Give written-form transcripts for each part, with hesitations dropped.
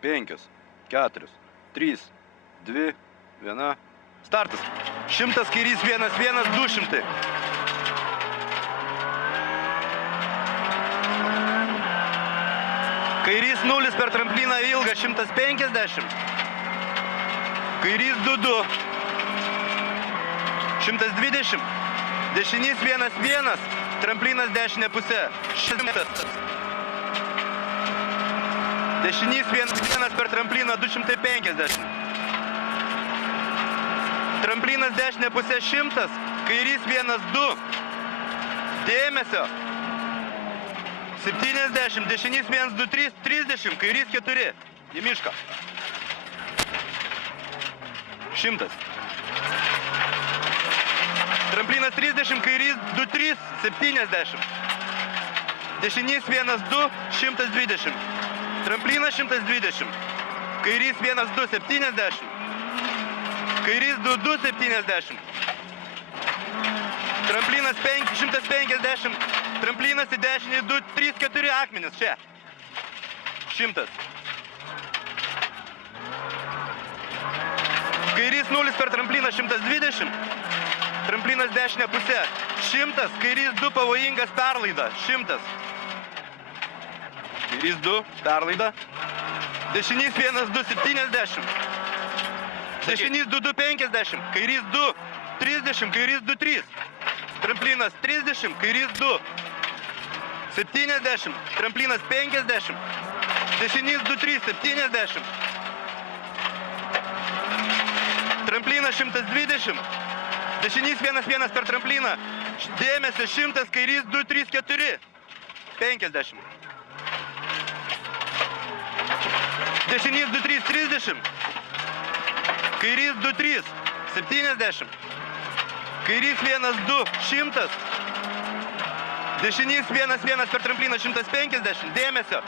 5, 4, 3, 2, 1. Startas. 100 kairys 1, 1, 200. Kairys 0 per trampliną ilgą 150. Kairys 2, 2. 120. Dešinys 1, 1. Tramplinas dešinė pusė. 100. Dešinys 1, 1 per trampliną 250. Tramplinas dešinė pusė 100. Kairys 1, 2. Dėmesio. 70, dešinys 1, 2, 3, 30, kairys 4, į mišką. 100. Tramplinas 30, kairys 2, 3, 70. Dešinys 1, 2, 120. Tramplinas 120. Kairys 1, 2, 70. Kairys 2, 2, 70. Tramplinas 150. Tramplinas į dešinį 2, 3, 4 akmenis. Čia. 100. Kairys 0 per trampliną 120. Tramplinas dešinė pusė. 100. Kairys 2 pavojingas perlaida. 100. Kairys 2 perlaida. Dešinys 1, 2, 70. Dešinys 2, 2, 50. Kairys 2, 30. Kairys 2, 3. Tramplinas 30. Kairys 2. 70. Tramplinas 50. Dešinys 2, 3, 70. Tramplinas 120. Dešinys 1, 1 per trampliną. Dėmesio 100. Kairys 2, 3, 4. 50. Dešinys 2, 3, 30. Kairys 2, 3. 70. Kairys 1, 2, 100. Dešinys 1, 1 per trampliną 150. Dėmesio.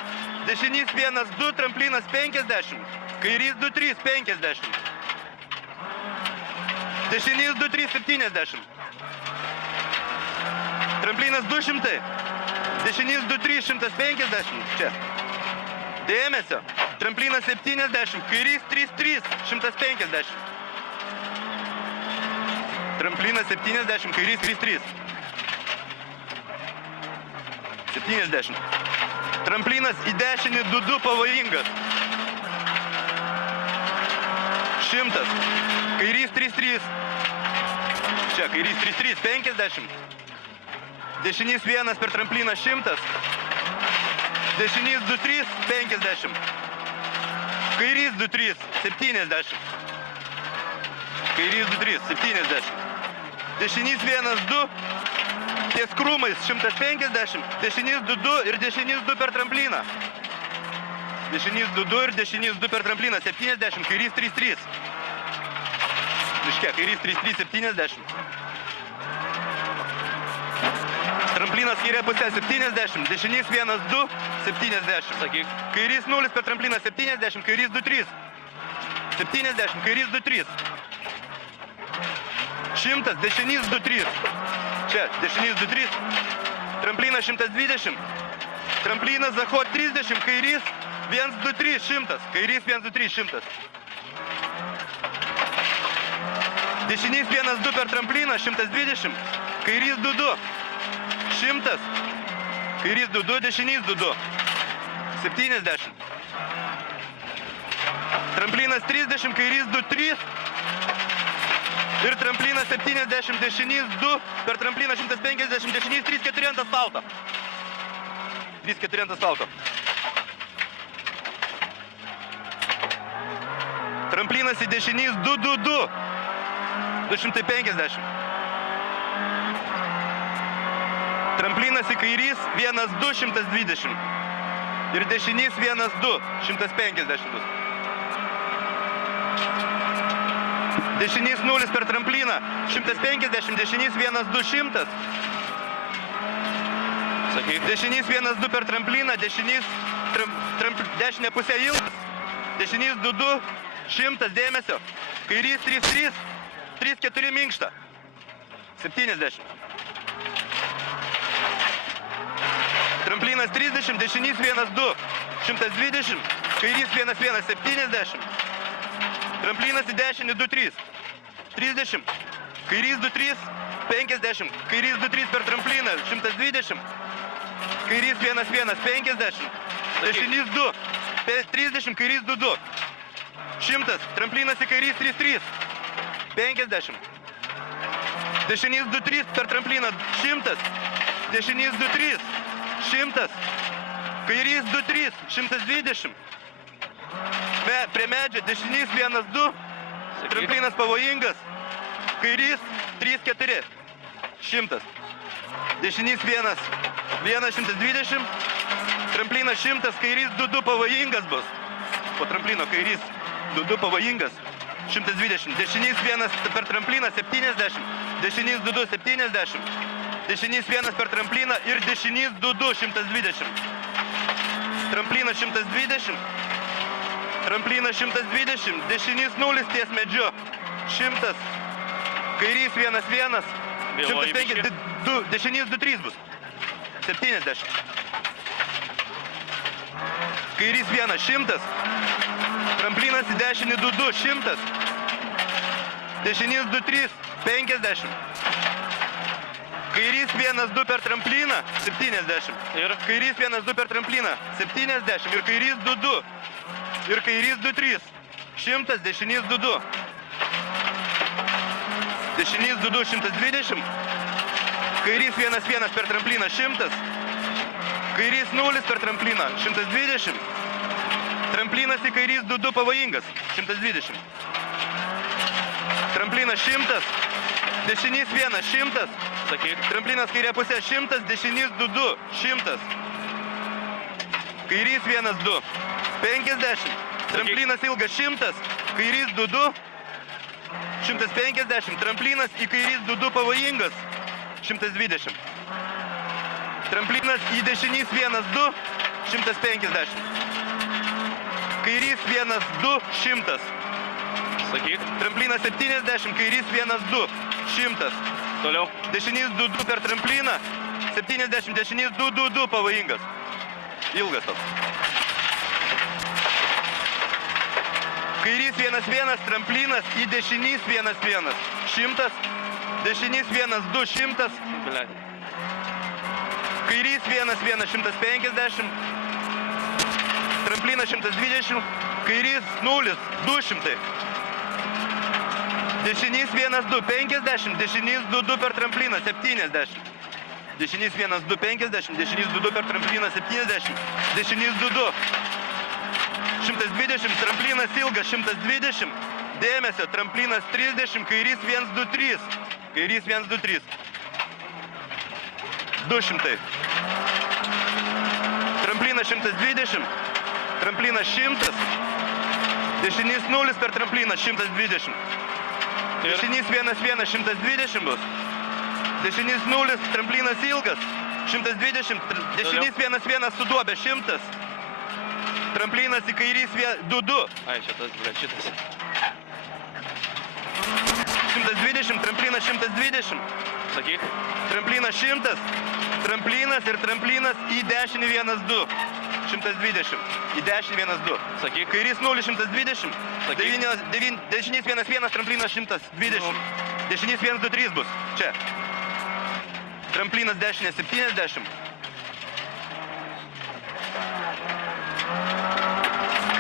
Dešinys 1, 2, tramplinas 50. Kairys 2, 3, 50. Dešinys 2, 3, 70. Tramplinas 200. Dešinys 2, 3, 150. Čia. Dėmesio. Tramplinas 70. Kairys 3, 3, 150. Tramplinas 70. Kairys 3, 3. 70. Tramplinas į dešinį 2, 2 pavojingas. 100. Kairys 3, 3. Čia, kairys 3, 3, 50. Dešinys 1 per trampliną 100. Dešinys 2, 3, 50. Kairys 2, 3, 70. Kairys 2, 3, 70. Dešinys 1, 2. Ties krūmais 150. Dešinys 2, 2 ir dešinys 2 per trampliną. Dešinys 2, 2 ir dešinys 2 per trampliną 70. Kairys 3, 3. Miške, kairys 3, 3, 70. Tramplinas kairė pusė 70. Dešinys 1, 2, 70. Sakyk. Kairys 0 per trampliną 70. Kairys 2, 3. 70. Kairys 2, 3. 100. Dešinys 2, 3. Čia, dešinys 2, 3. Tramplinas 120. Tramplinas zahod 30. Kairys 1, 2, 3, 100. Kairys 1, 2, 3, 100. Dešinys 1, 2 per trampliną 120. Kairys 2, 2. 100. Kairys 2, 2. Dešinys 2, 2. 70. Tramplinas 30. Kairys 2, 3. Ir tramplinas 70. Dešinys 2 per trampliną 150. Dešinys 3, 4 ant asfalto. 3, 4 ant asfalto. Tramplinas į dešinys 2, 2, 2. 250. Tramplinas į kairys 1, 2, 120. Ir dešinys 1, 2, 150 bus. Dešinys 0 per trampliną 150. Dešinys 1, 2, 100. Sakyk. Dešinys 1, 2 per trampliną. Dešinys dešinė pusė ilgas. Dešinys 2, 2, 100. Dėmesio. Kairys 3, 3. 3, 4 minkšta. 70. Tramplinas 30, dešinys 1, 2, 120. Kairys 1-1, 70. Tramplinas į dešinį 2-3. 30. Kairys 2-3, 50. Kairys 2-3 per trampliną, 120. Kairys 1-1, 50. Dešinys 2, 30. Kairys 2-2. 100. Tramplinas į kairys 3-3. 50. Dešinys 2-3 per trampliną, 100. Dešinys 2-3, 100. Kairys 2-3, 120. Prie medžio, dešinys 1-2. Tramplinas pavojingas. Kairys 3-4. 100. Dešinys 1-1, 120. Tramplinas 100, kairys 2-2 pavojingas bus. Po tramplino kairys 2-2 pavojingas. 120. Dešinys 1 per trampliną 70. Dešinys 2-2 70. Dešinys 1 per trampliną ir dešinys 2-2 120. Tramplinas 120. Tramplinas 120. Dešinys 0 ties medžiu. 100. Kairys 1-1. 105. Dešinys 2-3 bus. 70. Kairys 1, 100. Tramplinas į dešinį 2-2, 100. Dešinys 2-3, 50. Kairys 1-2 per trampliną, 70. Ir kairys 1-2 per trampliną, 70. Ir kairys 2-2. Ir kairys 2-3. 100, dešinys 2-2. Dešinys 2-2, 120. Kairys 1-1 per trampliną, 100. Kairys 0 per trampliną, 120. Tramplinas į kairys 2-2 pavojingas, 120. Tramplinas 100. Dešinys 1, 100. Sakyk. Tramplinas kairė pusė 100, dešinys 2-2, 100. Kairys 1-2, 50. Tramplinas ilgas 100, kairys 2-2, 150. Tramplinas į kairys 2-2 pavojingas, 120. Tramplinas į dešinys 1-2, 150. Kairys 1-2, 100. Sakyk. Tramplinas 70, kairys 1-2, 100. Toliau. Dešinys 2-2 per trampliną, 70, dešinys 2-2-2 pavojingas. Ilgas toks. Kairys 1-1, tramplinas į dešinys 1-1, 100. Dešinys 1-2, 100. Kairys 1-1, 150. Tramplinas 120. Kairys 0, 200. Dešinys 1-2, 50. Dešinys 2-2 per trampliną, 70. Dešinys 1-2, 50. Dešinys 2-2 per trampliną, 70. Dešinys 2-2. 120. Tramplinas ilgas, 120. Dėmesio, tramplinas 30. Kairys 1-2-3. Kairys 1-2-3. 200. Tramplinas 120. Tramplinas 100. Dešinys 0 per trampliną, 120. Dešinys 1-1, 120 bus. Dešinys 0, tramplinas ilgas, 120. Dešinys 1-1 su duobė, 100. Tramplinas į kairys 2-2. Ai, šitas, šitas. 120, tramplinas 120. Sakyk. Tramplinas 100. Tramplinas ir tramplinas į dešinį 1-2. 120. Į dešinį 1-2. Sakyk. Kairys 0, 120. Dešinys 1-1, tramplinas 120. Dešinys 1-2-3 bus. Čia. Tramplinas dešinė 70.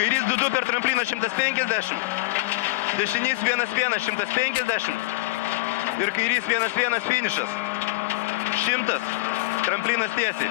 Kairys 2-2 per trampliną 150. Dešinys 1-1, 150. Ir kairys 1-1 finišas. 100. Tramplinas tiesiai.